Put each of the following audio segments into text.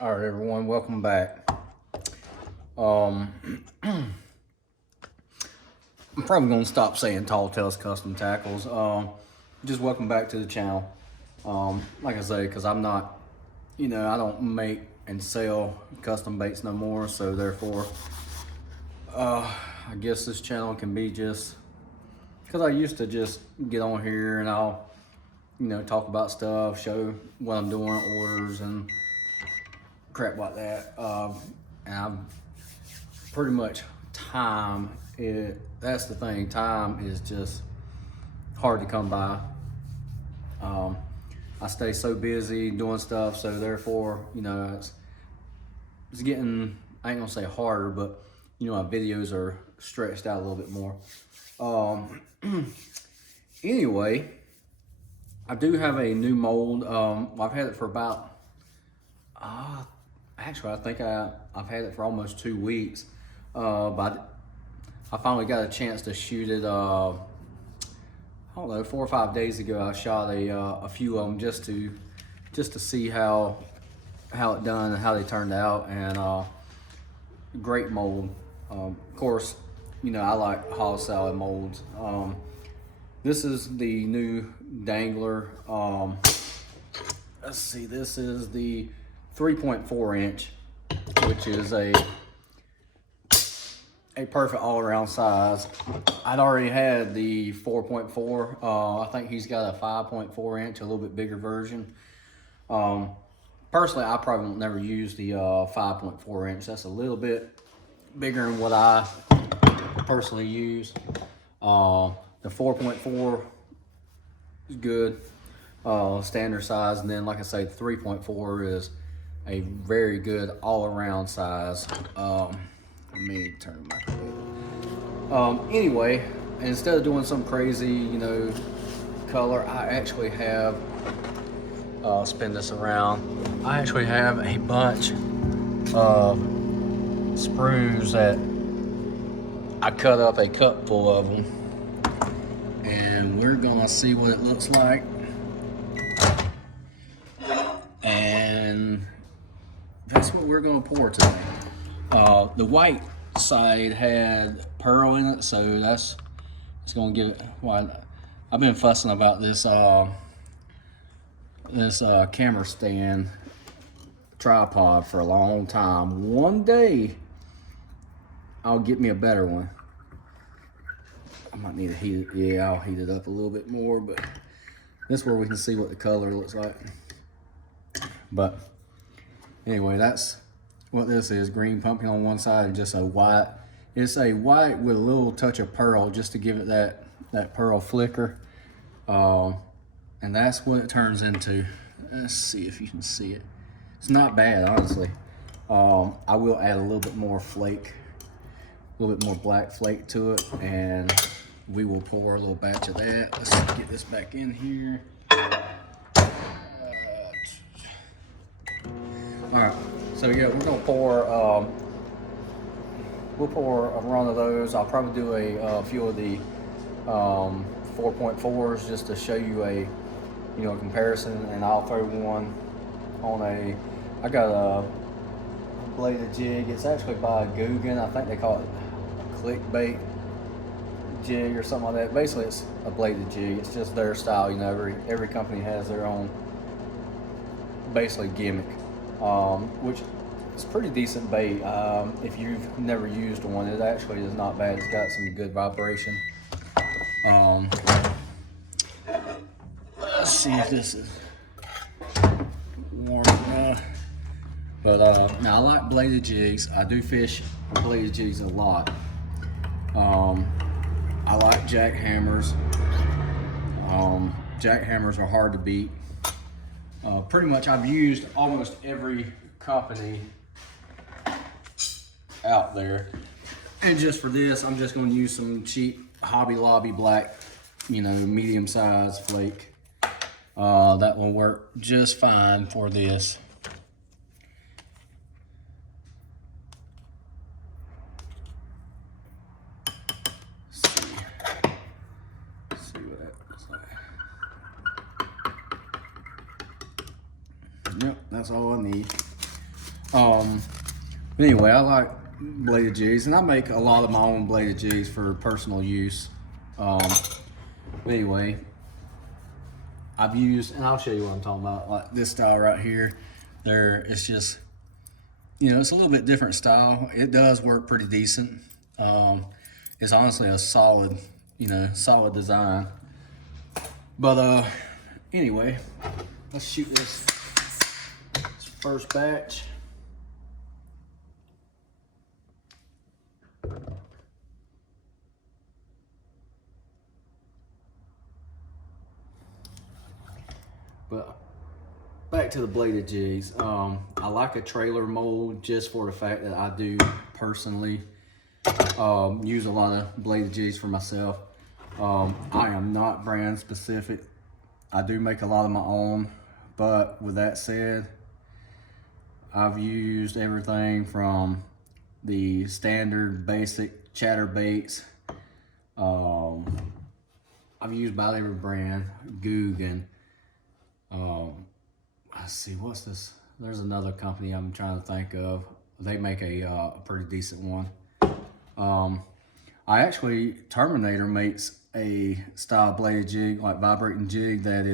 All right, everyone, welcome back. Um, I'm probably gonna stop saying Tall Tales Custom Tackles. Just welcome back to the channel. Like I say, because I'm not, I don't make and sell custom baits no more. So therefore, I guess this channel can be just because I used to just get on here and I'll, talk about stuff, show what I'm doing, orders and crap like that. And I've pretty much that's the thing. Time is just hard to come by. I stay so busy doing stuff, so therefore, it's getting, I ain't gonna say harder, but my videos are stretched out a little bit more. Anyway, I do have a new mold. I've had it for about, actually, I think I've had it for almost 2 weeks. But I finally got a chance to shoot it. I don't know, 4 or 5 days ago. I shot a few of them just to see how it done and how they turned out. And great mold. Of course, I like hog salad molds. This is the new Dangler. Let's see, this is the 3.4 inch, which is a perfect all-around size. I'd already had the 4.4. I think he's got a 5.4 inch, a little bit bigger version. Personally, I probably won't never use the 5.4 inch. That's a little bit bigger than what I personally use. The 4.4 is good, standard size, and then like I say, the 3.4 is a very good all-around size. Let me turn it back a bit. Anyway, instead of doing some crazy, color, I actually have, spin this around. I actually have a bunch of sprues that I cut up a cup full of them. And we're gonna see what it looks like. And that's what we're gonna pour today. The white side had pearl in it, so it's gonna give it. Well, I've been fussing about this camera stand tripod for a long time. One day I'll get me a better one. I might need to heat it. Yeah, I'll heat it up a little bit more, but this is where we can see what the color looks like. But anyway, that's what this is. Green pumpkin on one side and just a white. It's a white with a little touch of pearl just to give it that pearl flicker. And that's what it turns into. Let's see if you can see it. It's not bad, honestly. I will add a little bit more flake, a little bit more black flake to it, and we will pour a little batch of that. Let's get this back in here. All right, so yeah, we're gonna pour, we'll pour a run of those. I'll probably do a few of the 4.4s just to show you a comparison, and I'll throw one on I got a bladed jig. It's actually by Guggen. I think they call it a clickbait jig or something like that. Basically, it's a bladed jig. It's just their style. Every company has their own basically gimmick, which is pretty decent bait. If you've never used one, it actually is not bad. It's got some good vibration. Let's see if this is warm enough. But now I like bladed jigs. I do fish bladed jigs a lot. I like jackhammers. Jackhammers are hard to beat. Pretty much I've used almost every company out there. And just for this, I'm just going to use some cheap Hobby Lobby black, medium size flake. That will work just fine for this. See what that looks like. Yep, that's all I need. Anyway, I like bladed jigs, and I make a lot of my own bladed jigs for personal use. Anyway, I've used, and I'll show you what I'm talking about, like this style right here. It's just, you know, it's a little bit different style. It does work pretty decent. It's honestly a solid, you know, solid design. But anyway, let's shoot this first batch. But back to the bladed jigs. I like a trailer mold just for the fact that I do personally use a lot of bladed jigs for myself. I am not brand specific. I do make a lot of my own, but with that said, I've used everything from the standard basic chatterbaits. I've used about every brand, Guggen. Let's see, what's this? There's another company I'm trying to think of. They make a pretty decent one. Terminator makes a style bladed jig, like vibrating jig that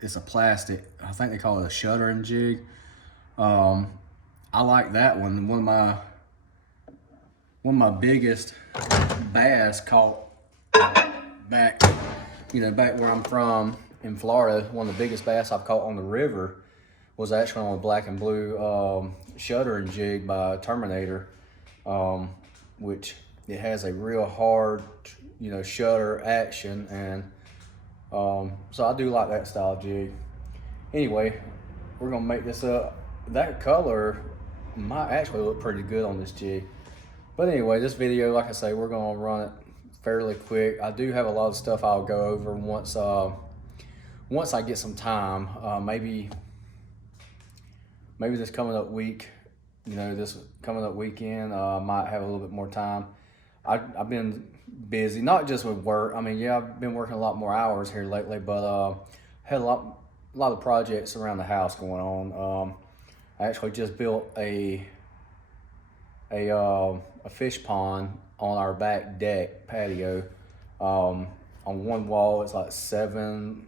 it's a plastic. I think they call it a shuttering jig. I like that one. One of my biggest bass caught back where I'm from in Florida. One of the biggest bass I've caught on the river was actually on a black and blue shuttering jig by Terminator, which it has a real hard, you know, shutter action, and so I do like that style jig. Anyway, we're gonna make this up. That color might actually look pretty good on this jig. But anyway, this video, like I say, we're gonna run it fairly quick. I do have a lot of stuff I'll go over once I get some time. Maybe this coming up week, you know, this coming up weekend, I might have a little bit more time. I've been busy, not just with work. I mean, yeah, I've been working a lot more hours here lately, but had a lot of projects around the house going on. I actually just built a fish pond on our back deck patio. On one wall, it's like 7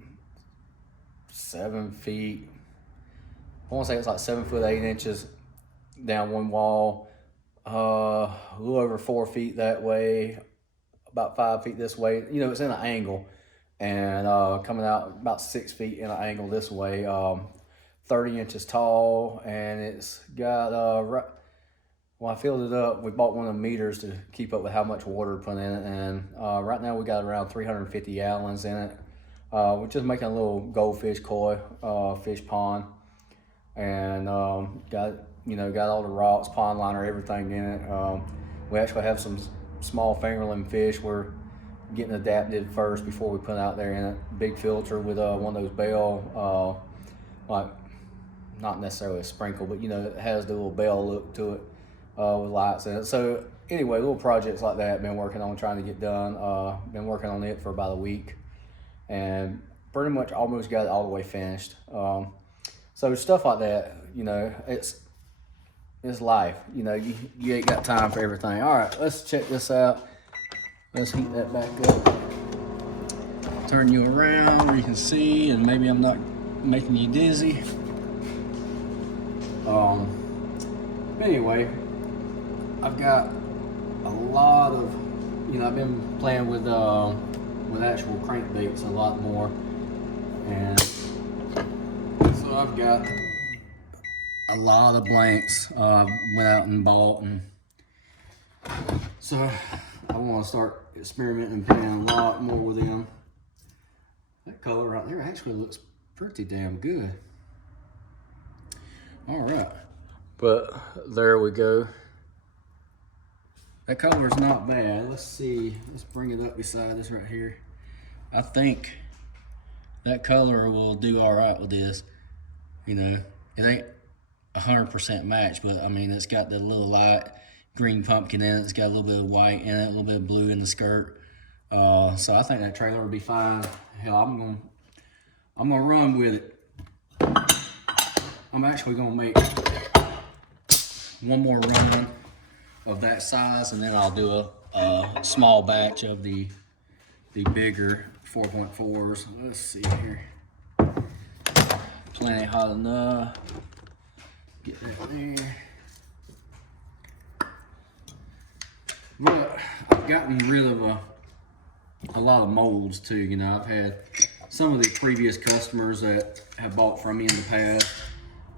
feet. I want to say it's like 7 foot 8 inches down one wall. A little over 4 feet that way, about 5 feet this way. You know, it's in an angle, and coming out about 6 feet in an angle this way. 30 inches tall, and it's got when I filled it up, we bought one of the meters to keep up with how much water to put in it, and right now we got around 350 gallons in it. We're just making a little goldfish koi fish pond, and got all the rocks, pond liner, everything in it. We actually have some small fingerling fish we're getting adapted first before we put out there in it. Big filter with one of those bell, like not necessarily a sprinkle, but you know, it has the little bell look to it with lights in it. So anyway, little projects like that been working on, trying to get done. Been working on it for about a week, and pretty much almost got it all the way finished. So stuff like that, you know, it's life. You know, you ain't got time for everything. All right, let's check this out. Let's heat that back up. Turn you around where you can see, and maybe I'm not making you dizzy. Anyway, I've got a lot of, you know, I've been playing with actual crankbaits a lot more, and so I've got a lot of blanks. Went out and bought, and so I want to start experimenting and playing a lot more with them. That color right there actually looks pretty damn good. All right, but there we go. That color is not bad. Let's see, let's bring it up beside this right here. I think that color will do all right with this. You know, it ain't 100% match, but I mean, it's got the little light green pumpkin in it. It's got a little bit of white in it, a little bit of blue in the skirt. So I think that trailer will be fine. Hell, I'm gonna run with it. I'm actually gonna make one more run of that size, and then I'll do a small batch of the bigger 4.4s. Let's see here. Plenty hot enough. Get that there. But I've gotten rid of a lot of molds too. You know, I've had some of the previous customers that have bought from me in the past.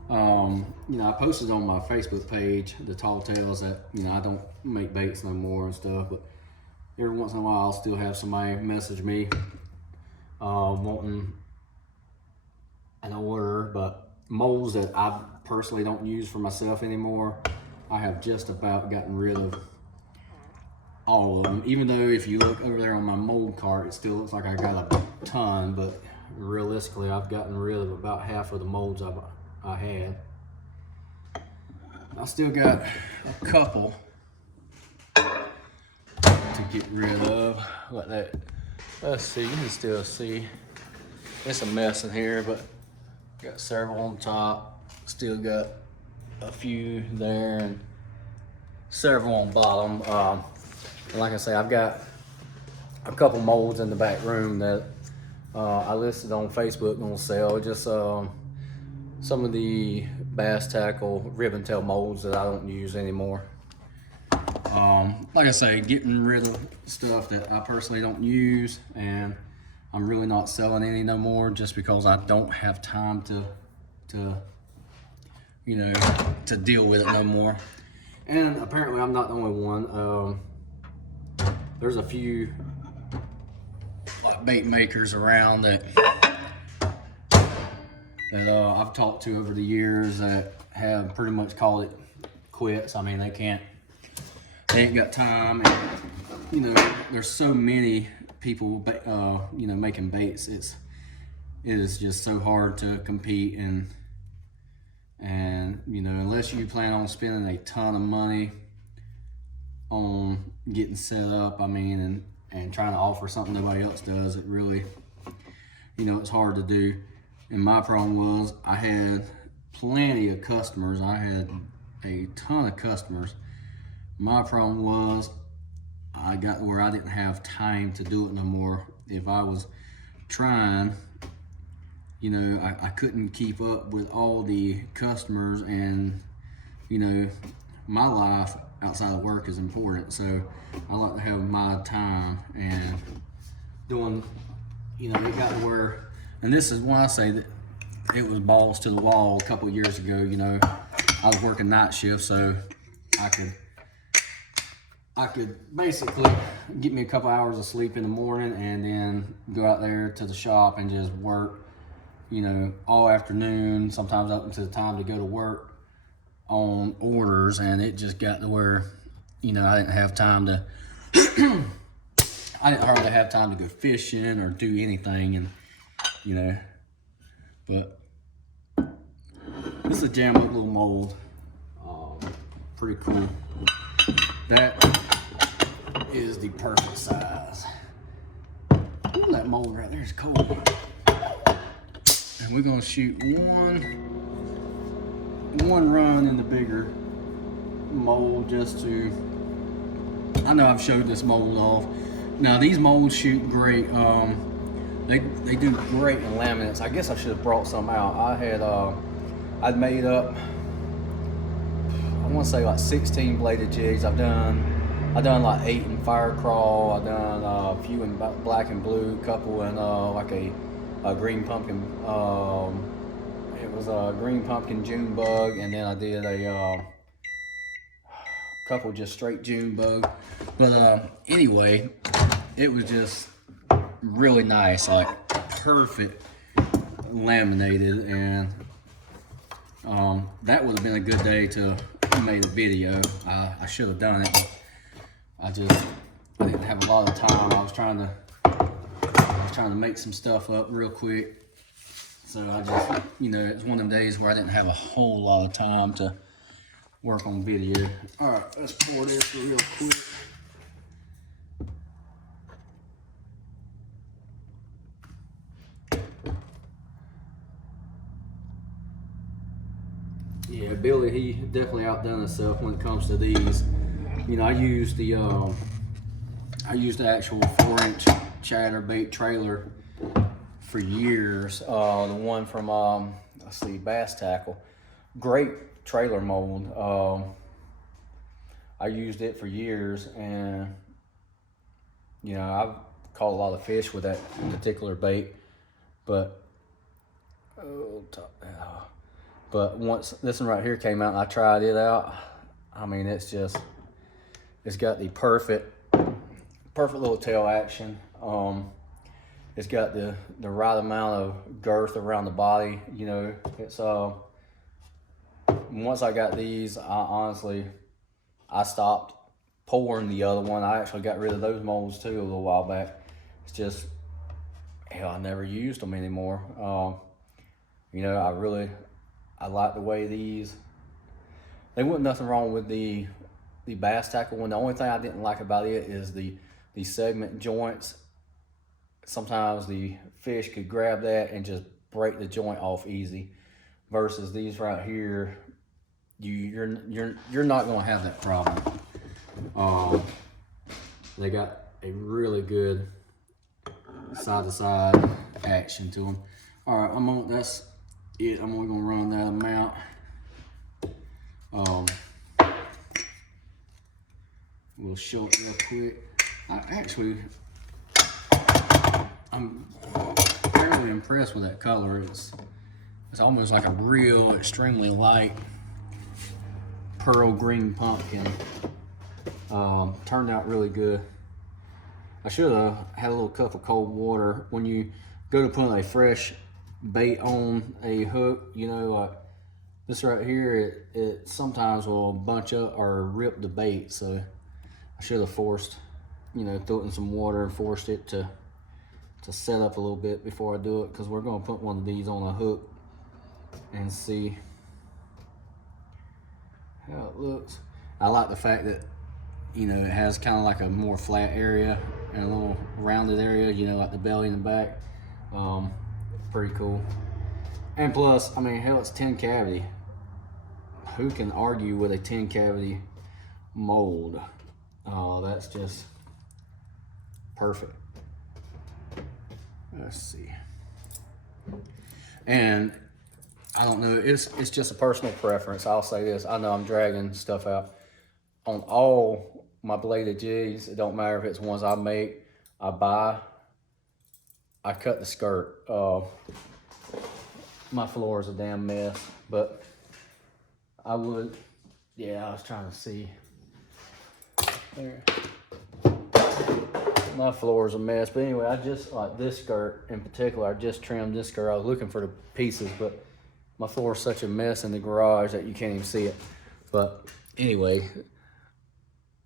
You know, I posted on my Facebook page the tall tales that, you know, I don't make baits no more and stuff, but every once in a while I'll still have somebody message me wanting an order. But molds that I personally don't use for myself anymore, I have just about gotten rid of all of them. Even though if you look over there on my mold cart, it still looks like I got a ton, but realistically I've gotten rid of about half of the molds I had. I still got a couple to get rid of. Like that. Let's see, you can still see it's a mess in here, but got several on top. Still got a few there and several on bottom. And like I say, I've got a couple molds in the back room that I listed on Facebook on sale. Just some of the bass tackle ribbon tail molds that I don't use anymore. Like I say, getting rid of stuff that I personally don't use, and I'm really not selling any no more just because I don't have time to you know, to deal with it no more. And apparently I'm not the only one. There's a few like bait makers around that I've talked to over the years that have pretty much called it quits. I mean, they ain't got time, and you know, there's so many people you know, making baits. It is just so hard to compete, and you know, unless you plan on spending a ton of money on getting set up, I mean, and trying to offer something nobody else does, it really, you know, it's hard to do. And my problem was I had plenty of customers. I had a ton of customers. My problem was I got where I didn't have time to do it no more. If I was trying, you know, I couldn't keep up with all the customers, and you know, my life outside of work is important, so I like to have my time. And doing, you know, it got to where, and this is why I say that it was balls to the wall a couple of years ago. You know, I was working night shift, so I could basically get me a couple hours of sleep in the morning and then go out there to the shop and just work, you know, all afternoon, sometimes up until the time to go to work on orders. And it just got to where, you know, I didn't have time to I didn't hardly have time to go fishing or do anything. And you know, but this is a jam up little mold. Pretty cool. That is the perfect size. Ooh, that mold right there is cold. And we're gonna shoot one run in the bigger mold just to, I know I've showed this mold off. Now these molds shoot great. They do great in laminates. I guess I should have brought some out. I'd made up, I want to say like 16 bladed jigs. I've done like 8 in fire crawl. I've done a few in black and blue, couple in like a green pumpkin. It was a green pumpkin June bug, and then I did a couple just straight June bug. But anyway, it was just really nice, like perfect laminated, and that would have been a good day to make a video. I should have done it. I didn't have a lot of time. I was trying to make some stuff up real quick. So I just, you know, it's one of them days where I didn't have a whole lot of time to work on video. All right, let's pour this real quick. Yeah, Billy, he definitely outdone himself when it comes to these. You know, I used the actual 4-inch chatterbait trailer for years. The one from let's see, Bass Tackle, great trailer mold. I used it for years, and you know, I've caught a lot of fish with that particular bait, but but once this one right here came out and I tried it out, I mean, it's got the perfect little tail action. It's got the right amount of girth around the body. You know, it's once I got these, I stopped pouring the other one. I actually got rid of those molds too a little while back. It's just, hell, I never used them anymore. You know, I like the way these, there wasn't nothing wrong with the Bass Tackle one. The only thing I didn't like about it is the segment joints. Sometimes the fish could grab that and just break the joint off easy, versus these right here, you're not going to have that problem. They got a really good side-to-side action to them. All right, that's it. I'm only gonna run that amount. We'll show it real quick. I'm fairly impressed with that color. It's almost like a real extremely light pearl green pumpkin. Turned out really good. I should have had a little cup of cold water. When you go to put a fresh bait on a hook, you know, like this right here, it sometimes will bunch up or rip the bait. So I should have forced, you know, threw it in some water and forced it to set up a little bit before I do it, because we're going to put one of these on a hook and see how it looks. I like the fact that, you know, it has kind of like a more flat area and a little rounded area, you know, like the belly and the back. Pretty cool. And plus, I mean, hell, it's 10 cavity. Who can argue with a 10 cavity mold? That's just perfect. Let's see. And I don't know, it's just a personal preference. I'll say this, I know I'm dragging stuff out. On all my bladed jigs, it don't matter if it's ones I make, I buy, I cut the skirt. My floor is a damn mess, but I would, yeah, I was trying to see. There. My floor is a mess, but anyway, I just, like this skirt in particular, I just trimmed this skirt. I was looking for the pieces, but my floor is such a mess in the garage that you can't even see it. But anyway,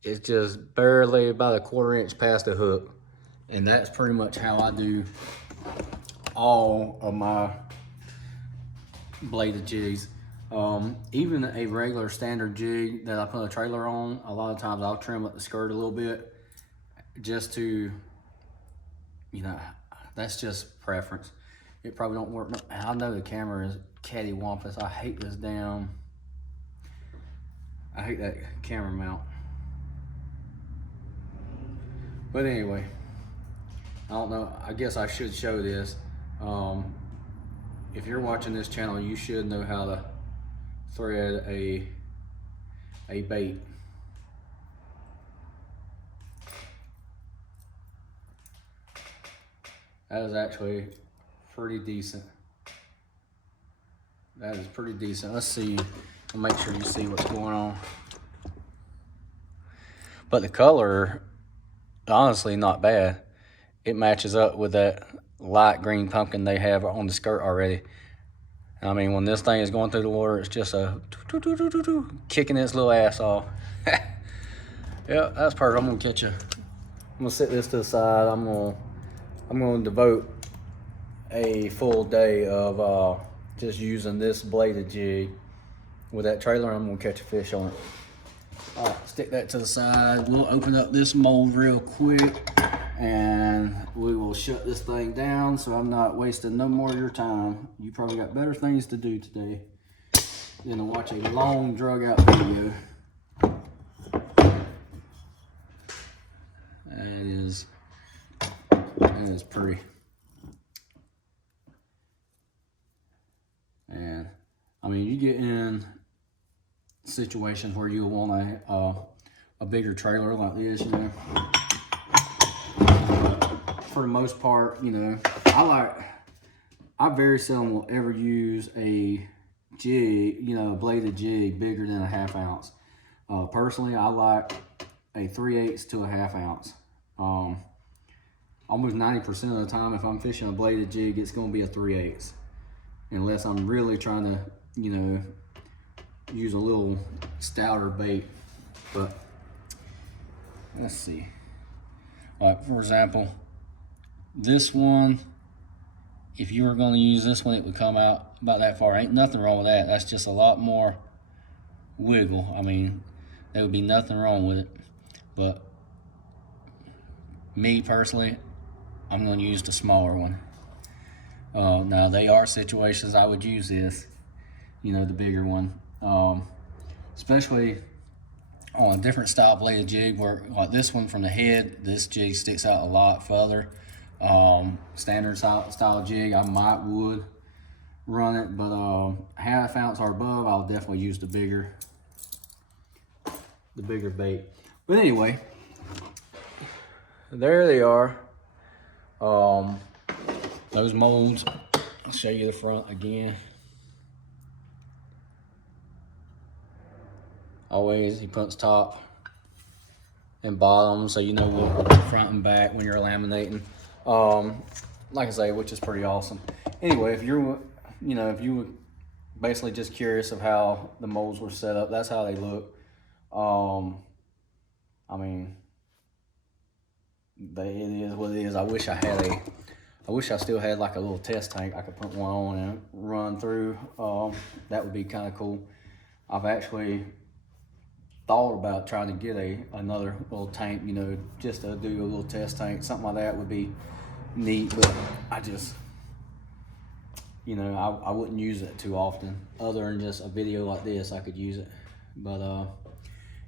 it's just barely about a 1/4 inch past the hook. And that's pretty much how I do all of my bladed jigs. Even a regular standard jig that I put a trailer on, a lot of times I'll trim up the skirt a little bit just to, you know, that's just preference. It probably don't work. I know the camera is cattywampus. I hate this damn, I hate that camera mount. But anyway, I don't know, I guess I should show this. If you're watching this channel, you should know how to thread a bait. That is actually pretty decent. That is pretty decent. Let's see, I'll make sure you see what's going on. But the color, honestly, not bad. It matches up with that light green pumpkin they have on the skirt already. I mean, when this thing is going through the water, it's just a kicking its little ass off. Yeah, that's perfect. I'm gonna catch you. I'm gonna set this to the side. I'm gonna devote a full day of just using this bladed jig with that trailer. I'm gonna catch a fish on it. All right, stick that to the side. We'll open up this mold real quick and we will shut this thing down so I'm not wasting no more of your time. You probably got better things to do today. than to watch a long drug out video. That is pretty. And I mean, you get in situations where you want a bigger trailer like this, you know. For the most part, you know, I very seldom will ever use a jig, you know, a bladed jig bigger than a 1/2 ounce. Personally, I like a 3/8 to a 1/2 ounce. Almost 90% of the time, if I'm fishing a bladed jig, it's going to be a 3/8, unless I'm really trying to, you know, use a little stouter bait. But let's see. Like, for example, this one, if you were going to use this one, it would come out about that far. Ain't nothing wrong with that. That's just a lot more wiggle. I mean, there would be nothing wrong with it. But me personally, I'm going to use the smaller one. Now, there are situations I would use this, you know, the bigger one. Especially on a different style bladed jig, where like this one from the head, this jig sticks out a lot further. Standard style jig, I would run it, but 1/2 ounce or above, I'll definitely use the bigger bait. But anyway, there they are. Those molds. I'll show you the front again. Always he puts top and bottom, so you know what front and back when you're laminating. Like I say, which is pretty awesome. Anyway, if you're, you know, if you were basically just curious of how the molds were set up, that's how they look. I mean, it is what it is. I wish I still had like a little test tank I could put one on and run through. That would be kind of cool. I've actually thought about trying to get another little tank, you know, just to do a little test tank. Something like that would be neat, but I just, you know, I wouldn't use it too often. Other than just a video like this, I could use it. But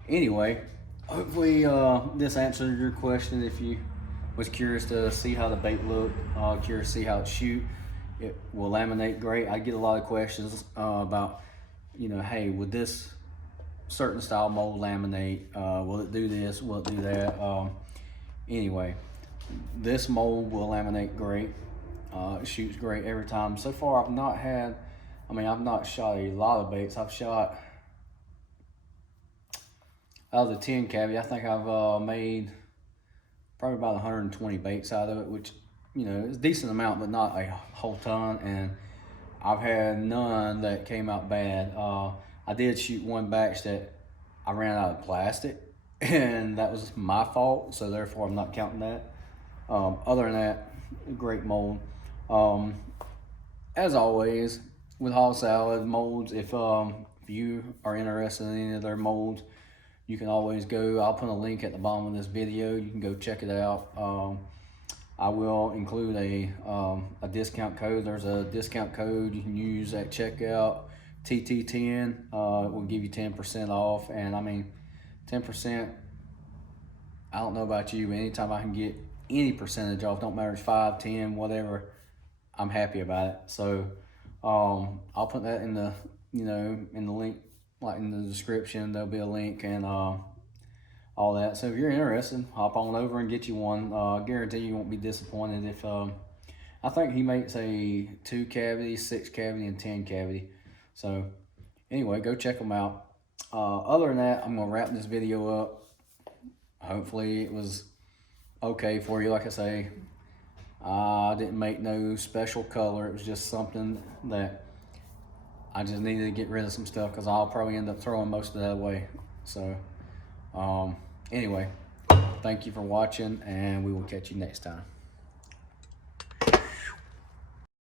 anyway, hopefully this answered your question. If you was curious to see how the bait looked, curious to see how it shoot, it will laminate great. I get a lot of questions about, you know, hey, would this certain style mold laminate? Will it do this? Will it do that? Anyway, this mold will laminate great. It shoots great every time. So far, I've not shot a lot of baits. I've shot, out of the 10 cavity, I think I've made probably about 120 baits out of it, which, you know, is a decent amount, but not a whole ton. And I've had none that came out bad. I did shoot one batch that I ran out of plastic, and that was my fault, so therefore I'm not counting that. Other than that, great mold. As always, with Hog Salad molds, if you are interested in any of their molds, you can always go, I'll put a link at the bottom of this video. You can go check it out. I will include a discount code. There's a discount code you can use at checkout, TT10. It will give you 10% off. And I mean, 10%, I don't know about you, but anytime I can get any percentage off, don't matter if it's 5, 10, whatever, I'm happy about it. So I'll put that in the, you know, in the link, like in the description. There'll be a link and all that. So if you're interested, hop on over and get you one. I guarantee you won't be disappointed. If I think he makes a 2 cavity, 6 cavity, and 10 cavity. So anyway, go check them out. Other than that, I'm gonna wrap this video up. Hopefully it was okay for you. Like I say, I didn't make no special color. It was just something that I just needed to get rid of some stuff, because I'll probably end up throwing most of that away. So anyway, thank you for watching, and we will catch you next time.